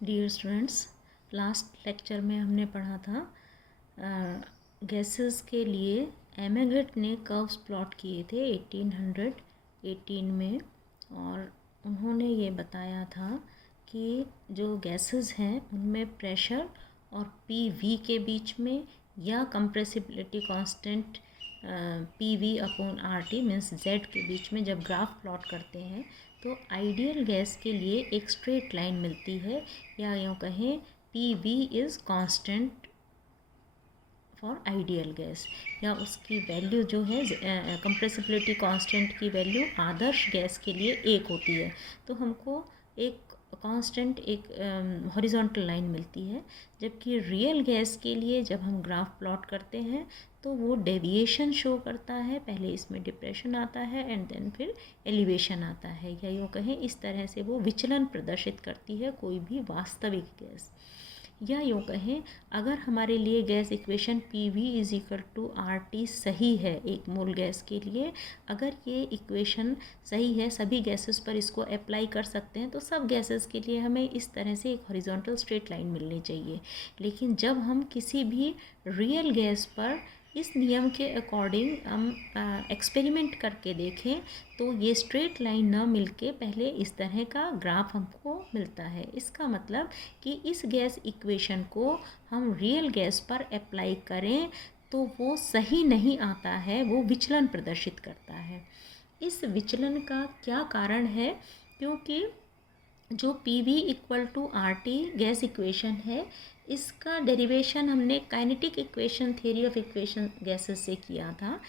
Dear students, last lecture में हमने पढ़ा था गैसेस के लिए एमेगट ने कर्व्स प्लॉट किए थे 1818 में। और उन्होंने ये बताया था कि जो गैसेस हैं उनमें प्रेशर और पी के बीच में या compressibility constant P upon R T means Z के बीच में जब ग्राफ प्लॉट करते हैं तो आइडियल गैस के लिए एक स्ट्रेट लाइन मिलती है, या यूँ कहें P V is constant for ideal gas, या उसकी वैल्यू जो है कंप्रेसिबिलिटी कांस्टेंट की वैल्यू आदर्श गैस के लिए एक होती है। तो हमको एक कांस्टेंट एक हॉरिजॉन्टल लाइन मिलती है, जबकि रियल गैस के लिए जब हम ग्राफ प्लॉट करते हैं तो वो डेविएशन शो करता है। पहले इसमें डिप्रेशन आता है एंड देन फिर एलिवेशन आता है, या यूँ कहें इस तरह से वो विचलन प्रदर्शित करती है कोई भी वास्तविक गैस। या यूँ कहें अगर हमारे लिए gas equation P V is equal to R T सही है एक मोल गैस के लिए, अगर ये इक्वेशन सही है, सभी गैसेस पर इसको अप्लाई कर सकते हैं, तो सब गैसेस के लिए हमें इस तरह से एक हॉरिजॉन्टल स्ट्रेट लाइन मिलनी चाहिए। लेकिन जब हम किसी भी रियल गैस पर इस नियम के अकॉर्डिंग हम एक्सपेरिमेंट करके देखें तो ये स्ट्रेट लाइन न मिलके पहले इस तरह का ग्राफ हमको मिलता है। इसका मतलब कि इस गैस इक्वेशन को हम रियल गैस पर अप्लाई करें तो वो सही नहीं आता है, वो विचलन प्रदर्शित करता है। इस विचलन का क्या कारण है? क्योंकि जो P V equal to R T gas equation है, इसका डेरिवेशन हमने kinetic equation theory of equation gases से किया था।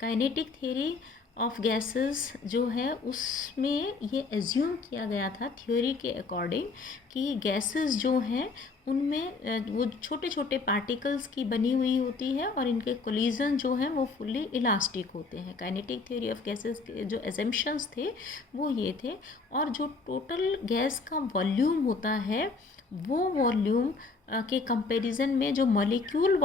काइनेटिक थ्योरी ऑफ गैसेस जो है उसमें ये एज्यूम किया गया था थ्योरी के अकॉर्डिंग कि गैसेस जो हैं उनमें वो छोटे छोटे पार्टिकल्स की बनी हुई होती है और इनके कोलिजन जो हैं वो फुल्ली इलास्टिक होते हैं। काइनेटिक थ्योरी ऑफ गैसेस के जो एजम्पशंस थे वो ये थे, और जो टोटल गैस का वॉल्यूम होता है वो वॉल्यूम के कंपैरिजन में जो मॉलिक्यूल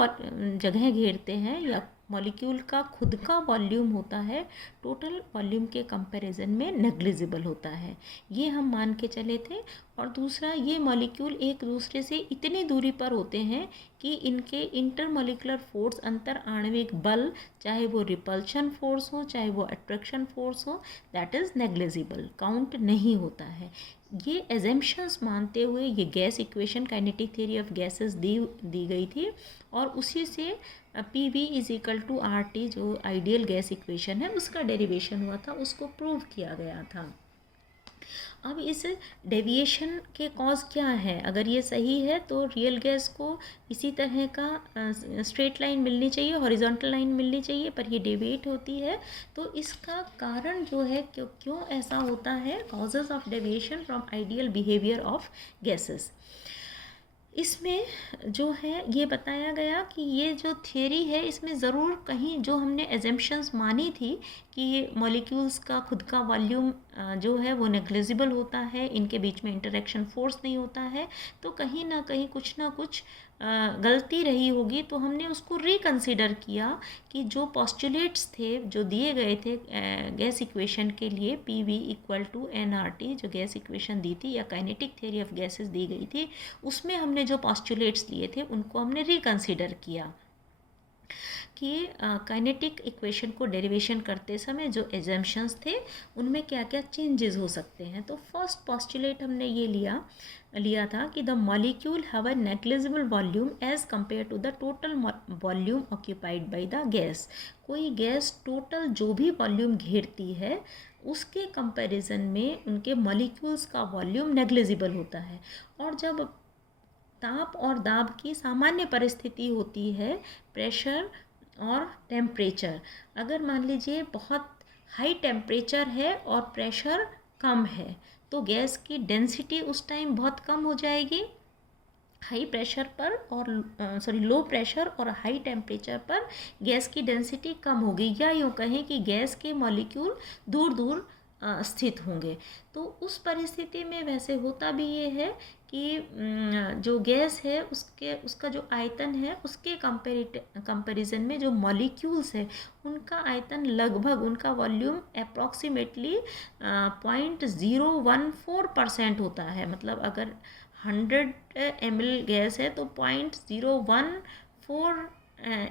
जगह घेरते हैं या मॉलिक्यूल का खुद का वॉल्यूम होता है, टोटल वॉल्यूम के कंपैरिजन में नेग्लिजिबल होता है, ये हम मान के चले थे। और दूसरा, ये मॉलिक्यूल एक दूसरे से इतनी दूरी पर होते हैं कि इनके इंटरमॉलिक्यूलर फोर्स अंतर आणविक बल, चाहे वो रिपल्शन फोर्स हो चाहे वो अट्रैक्शन फोर्स हो, दैट इज़ नेग्लिजिबल, काउंट नहीं होता है। ये एजम्पशंस मानते हुए ये gas equation kinetic theory of gases दी गई थी, और उसी से P V is equal to R T जो आइडियल गैस इक्वेशन है उसका डेरिवेशन हुआ था, उसको प्रूव किया गया था। अब इस डेविएशन के कॉज क्या है? अगर ये सही है तो रियल गैस को इसी तरह का स्ट्रेट लाइन मिलनी चाहिए, हॉरिजॉन्टल लाइन मिलनी चाहिए, पर ये डेविएट होती है। तो इसका कारण जो है क्यों ऐसा होता है, causes of deviation from ideal behaviour of gases, इसमें जो है ये बताया गया कि ये जो थियरी है इसमें ज़रूर कहीं जो हमने एजम्पशंस मानी थी कि मॉलिक्यूल्स का खुद का वॉल्यूम जो है वो नेग्लिजिबल होता है, इनके बीच में इंटरेक्शन फोर्स नहीं होता है, तो कहीं ना कहीं कुछ ना कुछ गलती रही होगी। तो हमने उसको रिकंसिडर किया कि जो पॉस्टुलेट्स थे जो दिए गए थे गैस इक्वेशन के लिए P V equal to n R T जो गैस इक्वेशन दी थी या काइनेटिक थ्योरी ऑफ गैसेस दी गई थी, उसमें हमने जो पॉस्टुलेट्स लिए थे उनको हमने रिकंसिडर किया कि काइनेटिक इक्वेशन को डेरिवेशन करते समय जो एजम्पशंस थे उनमें क्या क्या चेंजेस हो सकते हैं। तो फर्स्ट पॉस्टुलेट हमने ये लिया था कि the molecule have a negligible volume as compare to the total volume occupied by the gas. कोई गैस टोटल जो भी वॉल्यूम घेरती है उसके कंपैरिजन में उनके मॉलिक्यूल्स का वॉल्यूम नेग्लिजिबल होता है। और जब ताप और दाब की सामान्य परिस्थिति होती है, प्रेशर और टेम्परेचर, अगर मान लीजिए बहुत हाई टेम्परेचर है और प्रेशर कम है तो गैस की डेंसिटी उस टाइम बहुत कम हो जाएगी। हाई प्रेशर पर और लो प्रेशर और हाई टेम्परेचर पर गैस की डेंसिटी कम होगी, या यूँ कहें कि गैस के मॉलिक्यूल दूर दूर स्थित होंगे। तो उस परिस्थिति में वैसे होता भी ये है कि जो गैस है उसका जो आयतन है उसके कंपैरिजन में जो मॉलिक्यूल्स है उनका आयतन लगभग, उनका वॉल्यूम अप्रॉक्सीमेटली 0.014% होता है। मतलब अगर 100 ml गैस है तो 0.014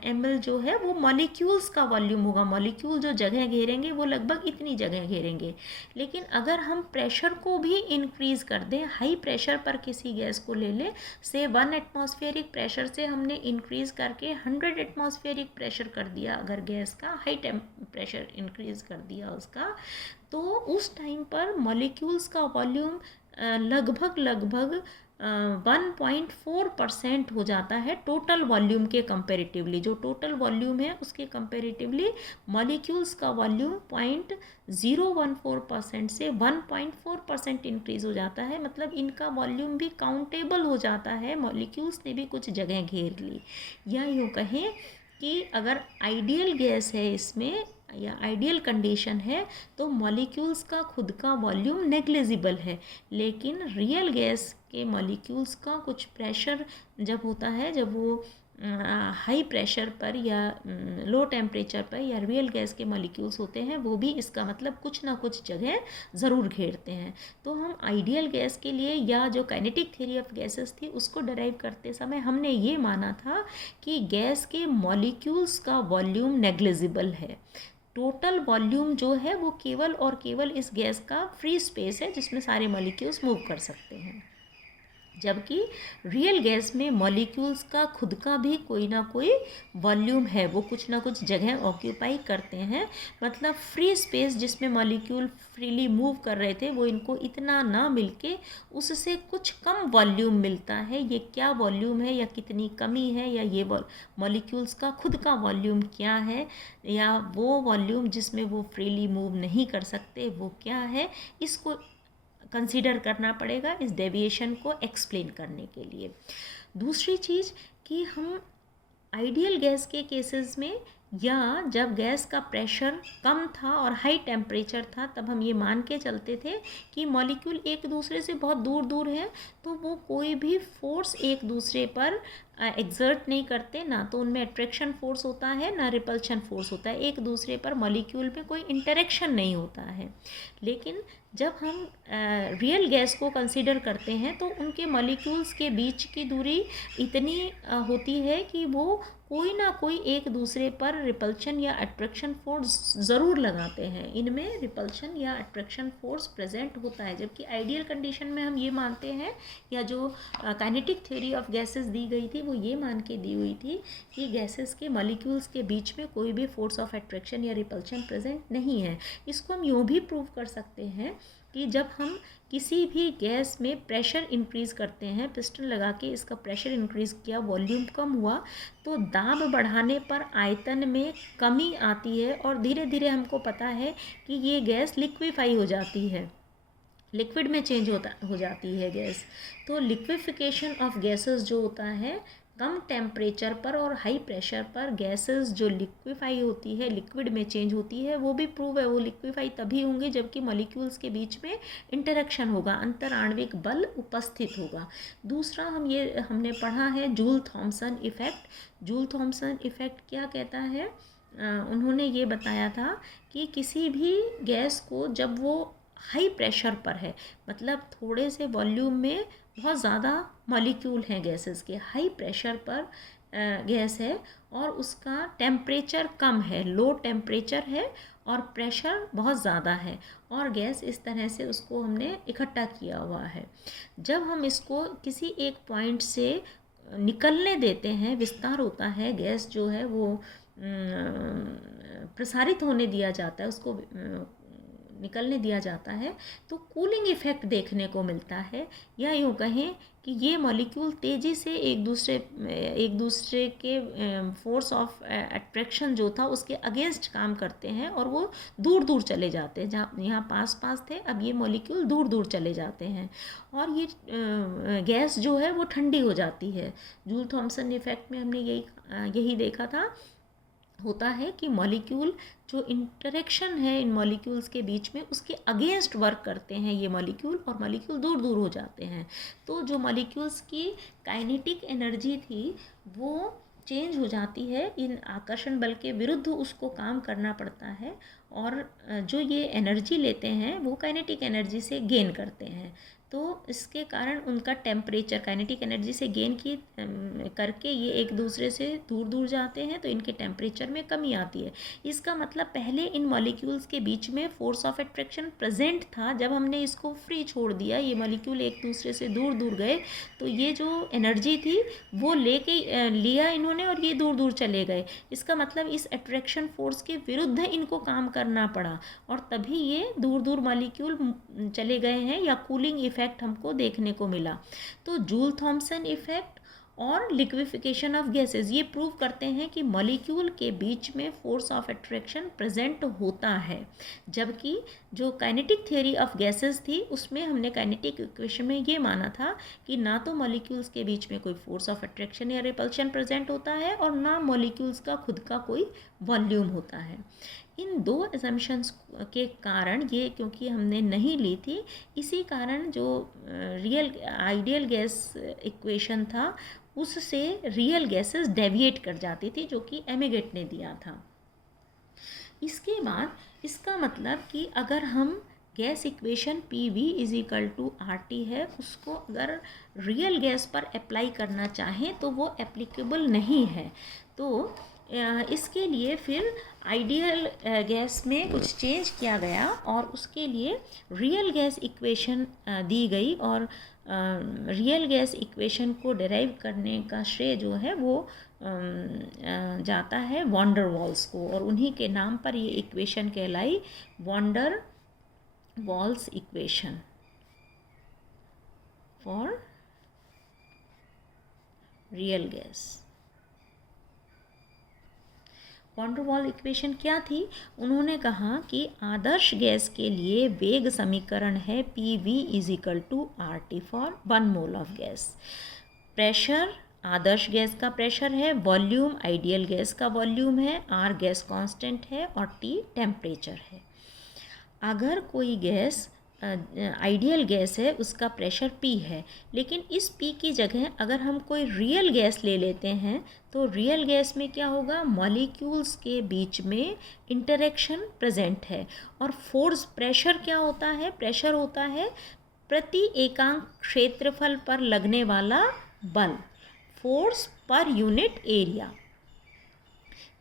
ml जो है वो मॉलिक्यूल्स का वॉल्यूम होगा। मॉलिक्यूल जो जगह घेरेंगे वो लगभग इतनी जगह घेरेंगे। लेकिन अगर हम प्रेशर को भी इंक्रीज़ कर दें, हाई प्रेशर पर किसी गैस को ले लें, से 1 एटमॉस्फेरिक प्रेशर से हमने इंक्रीज़ करके 100 एटमॉस्फेरिक प्रेशर कर दिया, अगर गैस का हाई प्रेशर इंक्रीज़ कर दिया उसका, तो उस टाइम पर मॉलिक्यूल्स का वॉल्यूम लगभग 1.4% हो जाता है टोटल वॉल्यूम के कंपैरेटिवली। जो टोटल वॉल्यूम है उसके कंपैरेटिवली मॉलिक्यूल्स का वॉल्यूम 0.014% से 1.4% इंक्रीज़ हो जाता है। मतलब इनका वॉल्यूम भी काउंटेबल हो जाता है, मॉलिक्यूल्स ने भी कुछ जगह घेर ली। या यूँ कहें कि अगर आइडियल गैस है इसमें या आइडियल कंडीशन है तो मॉलिक्यूल्स का खुद का वॉल्यूम नेग्लिजिबल है। लेकिन रियल गैस के मॉलिक्यूल्स का कुछ प्रेशर जब होता है, जब वो हाई प्रेशर पर या लो टेम्परेचर पर या रियल गैस के मॉलिक्यूल्स होते हैं, वो भी इसका मतलब कुछ ना कुछ जगह ज़रूर घेरते हैं। तो हम आइडियल गैस के लिए या जो काइनेटिक थ्योरी ऑफ गैसेस थी उसको डराइव करते समय हमने ये माना था कि गैस के मॉलिक्यूल्स का वॉल्यूम नेग्लिजिबल है। टोटल वॉल्यूम जो है वो केवल और केवल इस गैस का फ्री स्पेस है जिसमें सारे मॉलिक्यूल्स मूव कर सकते हैं। जबकि रियल गैस में मॉलिक्यूल्स का खुद का भी कोई ना कोई वॉल्यूम है, वो कुछ ना कुछ जगह ऑक्यूपाई करते हैं। मतलब फ्री स्पेस जिसमें मॉलिक्यूल फ्रीली मूव कर रहे थे वो इनको इतना ना मिलके उससे कुछ कम वॉल्यूम मिलता है। ये क्या वॉल्यूम है या कितनी कमी है या ये मॉलिक्यूल्स का खुद का वॉल्यूम क्या है या वो वॉल्यूम जिसमें वो फ्रीली मूव नहीं कर सकते वो क्या है, इसको कंसीडर करना पड़ेगा इस डेविएशन को एक्सप्लेन करने के लिए। दूसरी चीज़ कि हम आइडियल गैस के केसेस में या जब गैस का प्रेशर कम था और हाई टेम्परेचर था तब हम ये मान के चलते थे कि मॉलिक्यूल एक दूसरे से बहुत दूर दूर है, तो वो कोई भी फोर्स एक दूसरे पर एग्जर्ट नहीं करते, ना तो उनमें अट्रैक्शन फोर्स होता है ना रिपल्शन फोर्स होता है, एक दूसरे पर मॉलिक्यूल में कोई इंटरेक्शन नहीं होता है। लेकिन जब हम रियल गैस को कंसीडर करते हैं तो उनके मॉलिक्यूल्स के बीच की दूरी इतनी होती है कि वो कोई ना कोई एक दूसरे पर रिपल्शन या अट्रैक्शन फोर्स ज़रूर लगाते हैं। इनमें रिपल्शन या अट्रैक्शन फोर्स प्रेजेंट होता है। जबकि आइडियल कंडीशन में हम ये मानते हैं या जो काइनेटिक थ्योरी ऑफ गैसेस दी गई थी वो ये मान के दी हुई थी कि गैसेस के मॉलिक्यूल्स के बीच में कोई भी फोर्स ऑफ अट्रैक्शन या रिपल्शन प्रेजेंट नहीं है। इसको हम यूँ भी प्रूव कर सकते हैं कि जब हम किसी भी गैस में प्रेशर इंक्रीज़ करते हैं, पिस्टन लगा के इसका प्रेशर इंक्रीज़ किया, वॉल्यूम कम हुआ, तो दाब बढ़ाने पर आयतन में कमी आती है और धीरे धीरे हमको पता है कि ये गैस लिक्विफाई हो जाती है, लिक्विड में चेंज हो जाती है गैस। तो लिक्विफिकेशन ऑफ गैसेस जो होता है, कम टेम्परेचर पर और हाई प्रेशर पर गैसेस जो लिक्विफाई होती है, लिक्विड में चेंज होती है, वो भी प्रूव है। वो लिक्विफाई तभी होंगे जबकि मॉलिक्यूल्स के बीच में इंटरेक्शन होगा, अंतराण्विक बल उपस्थित होगा। दूसरा हमने पढ़ा है Joule Thomson effect. Joule Thomson effect क्या कहता है? उन्होंने ये बताया था कि किसी भी गैस को जब वो हाई प्रेशर पर है, मतलब थोड़े से वॉल्यूम में बहुत ज़्यादा मॉलिक्यूल हैं गैसेस के, हाई प्रेशर पर गैस है और उसका टेम्परेचर कम है, लो टेम्परेचर है और प्रेशर बहुत ज़्यादा है और गैस इस तरह से उसको हमने इकट्ठा किया हुआ है। जब हम इसको किसी एक पॉइंट से निकलने देते हैं, विस्तार होता है, गैस जो है वो प्रसारित होने दिया जाता है, उसको निकलने दिया जाता है, तो कूलिंग इफ़ेक्ट देखने को मिलता है। या यूँ कहें कि ये मॉलिक्यूल तेज़ी से एक दूसरे के फोर्स ऑफ अट्रैक्शन जो था उसके अगेंस्ट काम करते हैं और वो दूर दूर चले जाते हैं। जहाँ यहाँ पास पास थे, अब ये मॉलिक्यूल दूर दूर चले जाते हैं और ये गैस जो है वो ठंडी हो जाती है। जूल थॉमसन इफ़ेक्ट में हमने यही देखा था होता है कि मॉलिक्यूल जो इंटरेक्शन है इन मॉलिक्यूल्स के बीच में उसके अगेंस्ट वर्क करते हैं ये मॉलिक्यूल, और मॉलिक्यूल दूर दूर हो जाते हैं। तो जो मॉलिक्यूल्स की काइनेटिक एनर्जी थी वो चेंज हो जाती है, इन आकर्षण बल के विरुद्ध उसको काम करना पड़ता है, और जो ये एनर्जी लेते हैं वो काइनेटिक एनर्जी से गेन करते हैं। तो इसके कारण उनका टेम्परेचर काइनेटिक एनर्जी से गेन की करके ये एक दूसरे से दूर दूर जाते हैं, तो इनके टेम्परेचर में कमी आती है। इसका मतलब पहले इन मॉलिक्यूल्स के बीच में फोर्स ऑफ अट्रैक्शन प्रेजेंट था, जब हमने इसको फ्री छोड़ दिया, ये मॉलिक्यूल एक दूसरे से दूर दूर गए, तो ये जो एनर्जी थी वो लेके लिया इन्होंने और ये दूर दूर चले गए। इसका मतलब इस अट्रैक्शन फोर्स के विरुद्ध इनको काम करना पड़ा, और तभी ये दूर दूर मॉलिक्यूल चले गए हैं, या कूलिंग इफेक्ट हमको देखने को मिला। तो जूल थॉम्सन इफेक्ट और लिक्विफिकेशन ऑफ गैसेस ये प्रूव करते हैं कि मॉलिक्यूल के बीच में फोर्स ऑफ अट्रैक्शन प्रेजेंट होता है। जबकि जो काइनेटिक थ्योरी ऑफ गैसेस थी उसमें हमने काइनेटिक इक्वेशन में ये माना था कि ना तो मॉलिक्यूल्स के बीच में कोई फोर्स ऑफ अट्रैक्शन या रिपल्शन प्रेजेंट होता है, और ना मॉलिक्यूल्स का खुद का कोई वॉल्यूम होता है। इन दो असम्पशंस के कारण ये, क्योंकि हमने नहीं ली थी, इसी कारण जो रियल आइडियल गैस इक्वेशन था उससे रियल गैसेस डेविएट कर जाती थी, जो कि एमिगेट ने दिया था। इसके बाद इसका मतलब कि अगर हम gas equation PV is equal to RT है उसको अगर रियल गैस पर अप्लाई करना चाहें तो वो एप्लीकेबल नहीं है। तो इसके लिए फिर आइडियल गैस में कुछ चेंज किया गया और उसके लिए रियल गैस इक्वेशन दी गई, और रियल गैस इक्वेशन को डिराइव करने का श्रेय जो है वो जाता है वॉन डर वाल्स को, और उन्हीं के नाम पर ये इक्वेशन कहलाई van der Waals equation for real gas. Van der Waal equation क्या थी? उन्होंने कहा कि आदर्श गैस के लिए वेग समीकरण है PV is equal to RT for 1 mole of gas. Pressure आदर्श गैस का प्रेशर है, वॉल्यूम आइडियल गैस का वॉल्यूम है, R गैस कांस्टेंट है और T टेम्परेचर है। अगर कोई गैस आइडियल गैस है उसका प्रेशर P है, लेकिन इस P की जगह अगर हम कोई रियल गैस ले लेते हैं तो रियल गैस में क्या होगा, मॉलिक्यूल्स के बीच में इंटरेक्शन प्रेजेंट है, और फोर्स प्रेशर क्या होता है, प्रेशर होता है प्रति एकांक क्षेत्रफल पर लगने वाला बल, फोर्स पर यूनिट एरिया,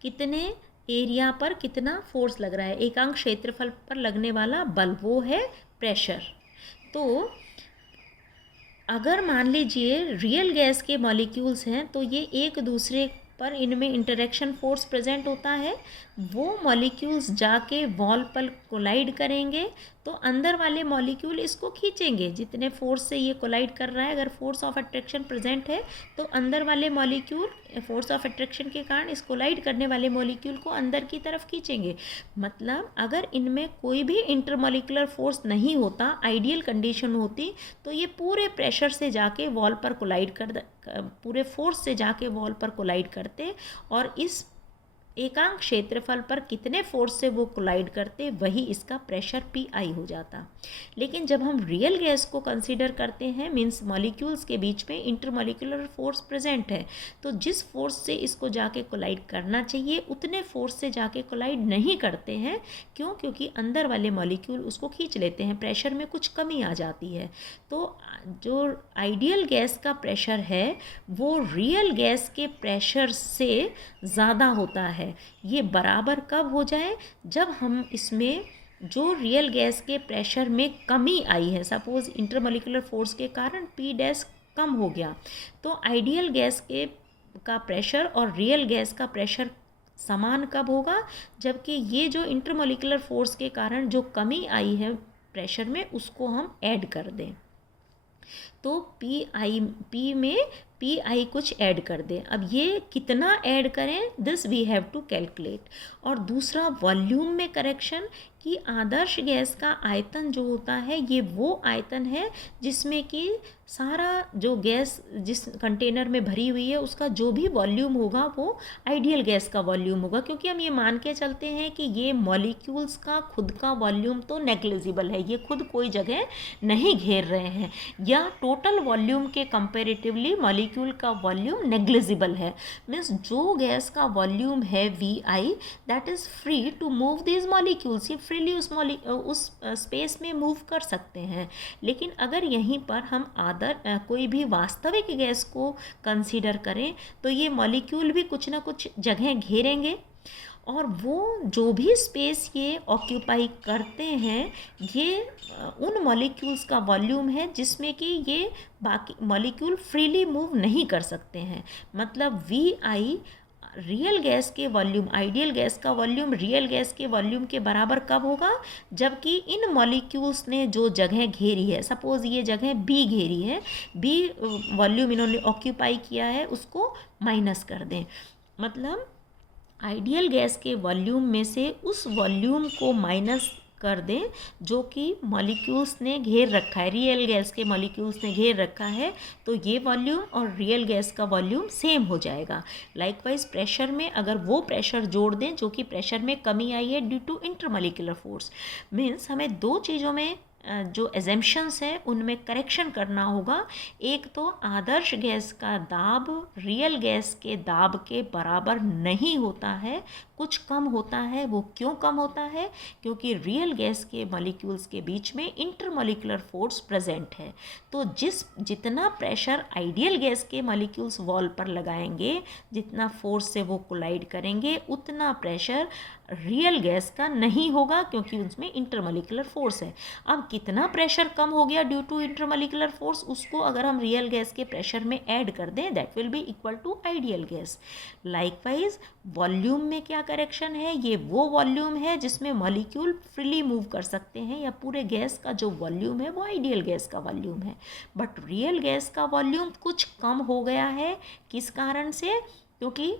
कितने एरिया पर कितना फोर्स लग रहा है, एकांक क्षेत्रफल पर लगने वाला बल, वो है प्रेशर। तो अगर मान लीजिए रियल गैस के मॉलिक्यूल्स हैं तो ये एक दूसरे पर इनमें इंटरेक्शन फोर्स प्रेजेंट होता है, वो मॉलिक्यूल्स जाके वॉल पर कोलाइड करेंगे तो अंदर वाले मॉलिक्यूल इसको खींचेंगे, जितने फोर्स से ये कोलाइड कर रहा है अगर फोर्स ऑफ अट्रैक्शन प्रेजेंट है तो अंदर वाले मॉलिक्यूल फोर्स ऑफ अट्रैक्शन के कारण इस कोलाइड करने वाले मॉलिक्यूल को अंदर की तरफ खींचेंगे। मतलब अगर इनमें कोई भी इंटरमॉलिक्यूलर फोर्स नहीं होता, आइडियल कंडीशन होती, तो ये पूरे प्रेशर से जाके वॉल पर कोलाइड कर पूरे फोर्स से जाके वॉल पर कोलाइड करते, और इस एकांक क्षेत्रफल पर कितने फोर्स से वो कोलाइड करते वही इसका प्रेशर PI हो जाता। लेकिन जब हम रियल गैस को कंसीडर करते हैं, मींस मॉलिक्यूल्स के बीच में इंटरमॉलिक्यूलर फोर्स प्रेजेंट है, तो जिस फोर्स से इसको जाके कोलाइड करना चाहिए उतने फोर्स से जाके कोलाइड नहीं करते हैं। क्यों? क्योंकि अंदर वाले मॉलिक्यूल उसको खींच लेते हैं, प्रेशर में कुछ कमी आ जाती है। तो जो आइडियल गैस का प्रेशर है वो रियल गैस के प्रेशर से ज़्यादा होता है। ये बराबर कब हो जाए, जब हम इसमें जो रियल गैस के प्रेशर में कमी आई है, सपोज इंटरमॉलिक्यूलर फोर्स के कारण P' कम हो गया, तो आइडियल गैस का प्रेशर और रियल गैस का प्रेशर समान कब होगा, जबकि ये जो इंटरमॉलिक्यूलर फोर्स के कारण जो कमी आई है प्रेशर में उसको हम ऐड कर दें। तो P में पी आई कुछ ऐड कर दें। अब ये कितना ऐड करें, this we have to calculate. और दूसरा वॉल्यूम में करेक्शन, कि आदर्श गैस का आयतन जो होता है ये वो आयतन है जिसमें कि सारा जो गैस जिस कंटेनर में भरी हुई है उसका जो भी वॉल्यूम होगा वो आइडियल गैस का वॉल्यूम होगा, क्योंकि हम ये मान के चलते हैं कि ये मॉलिक्यूल्स का खुद का वॉल्यूम तो नेग्लिजिबल है, ये खुद कोई जगह नहीं घेर रहे हैं, या टोटल वॉल्यूम के कंपेरेटिवली मॉलिक्यूल का वॉल्यूम नेग्लिजिबल है। मीन्स जो गैस का वॉल्यूम है V I, that is free to move these molecules, ये फ्रीली उस स्पेस में मूव कर सकते हैं। लेकिन अगर यहीं पर हम कोई भी वास्तविक गैस को कंसीडर करें तो ये मॉलिक्यूल भी कुछ ना कुछ जगह घेरेंगे, और वो जो भी स्पेस ये ऑक्यूपाई करते हैं ये उन मॉलिक्यूल्स का वॉल्यूम है जिसमें कि ये बाकी मॉलिक्यूल फ्रीली मूव नहीं कर सकते हैं। मतलब वी आई रियल गैस के वॉल्यूम, आइडियल गैस का वॉल्यूम रियल गैस के वॉल्यूम के बराबर कब होगा, जबकि इन मॉलिक्यूल्स ने जो जगह घेरी है, सपोज़ ये जगह बी घेरी है, बी वॉल्यूम इन्होंने ऑक्यूपाई किया है, उसको माइनस कर दें। मतलब आइडियल गैस के वॉल्यूम में से उस वॉल्यूम को माइनस कर दें जो कि मॉलिक्यूल्स ने घेर रखा है, रियल गैस के मॉलिक्यूल्स ने घेर रखा है, तो ये वॉल्यूम और रियल गैस का वॉल्यूम सेम हो जाएगा। लाइकवाइज प्रेशर में अगर वो प्रेशर जोड़ दें जो कि प्रेशर में कमी आई है due to intermolecular force, means हमें दो चीज़ों में जो एजम्पशंस है उनमें करेक्शन करना होगा। एक तो आदर्श गैस का दाब रियल गैस के दाब के बराबर नहीं होता है, कुछ कम होता है। वो क्यों कम होता है, क्योंकि रियल गैस के मॉलिक्यूल्स के बीच में इंटरमॉलिक्यूलर फोर्स प्रेजेंट है। तो जितना प्रेशर आइडियल गैस के मॉलिक्यूल्स वॉल पर लगाएंगे, जितना फोर्स से वो कोलाइड करेंगे, उतना प्रेशर रियल गैस का नहीं होगा क्योंकि उसमें इंटरमॉलिक्यूलर फोर्स है। अब कितना प्रेशर कम हो गया ड्यू टू इंटरमॉलिक्यूलर फोर्स, उसको अगर हम रियल गैस के प्रेशर में ऐड कर दें, that will be equal to ideal gas. Likewise volume में क्या करेक्शन है, ये वो वॉल्यूम है जिसमें मॉलिक्यूल फ्रीली मूव कर सकते हैं, या पूरे गैस का जो वॉल्यूम है वो आइडियल गैस का वॉल्यूम है। बट रियल गैस का वॉल्यूम कुछ कम हो गया है, किस कारण से, क्योंकि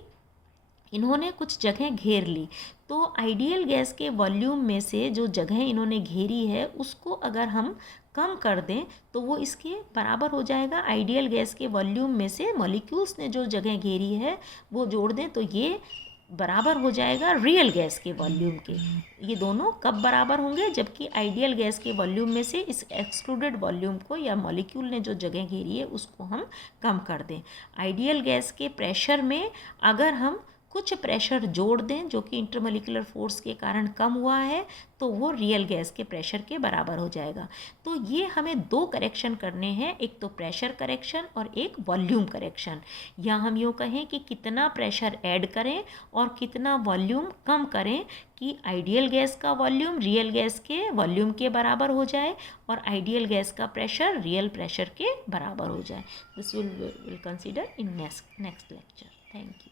इन्होंने कुछ जगह घेर ली। तो आइडियल गैस के वॉल्यूम में से जो जगह इन्होंने घेरी है उसको अगर हम कम कर दें तो वो इसके बराबर हो जाएगा। आइडियल गैस के वॉल्यूम में से मॉलिक्यूल्स ने जो जगह घेरी है वो जोड़ दें तो ये बराबर हो जाएगा रियल गैस के वॉल्यूम के। ये दोनों कब बराबर होंगे, जबकि आइडियल गैस के वॉल्यूम में से इस एक्सक्लूडेड वॉल्यूम को या मॉलिक्यूल ने जो जगह घेरी है उसको हम कम कर दें। आइडियल गैस के प्रेशर में अगर हम कुछ प्रेशर जोड़ दें जो कि इंटरमॉलिक्यूलर फोर्स के कारण कम हुआ है तो वो रियल गैस के प्रेशर के बराबर हो जाएगा। तो ये हमें दो करेक्शन करने हैं, एक तो प्रेशर करेक्शन और एक वॉल्यूम करेक्शन। या हम यूँ कहें कि कितना प्रेशर ऐड करें और कितना वॉल्यूम कम करें कि आइडियल गैस का वॉल्यूम रियल गैस के वॉल्यूम के बराबर हो जाए और आइडियल गैस का प्रेशर रियल प्रेशर के बराबर हो जाए। This will consider in next lecture. Thank you.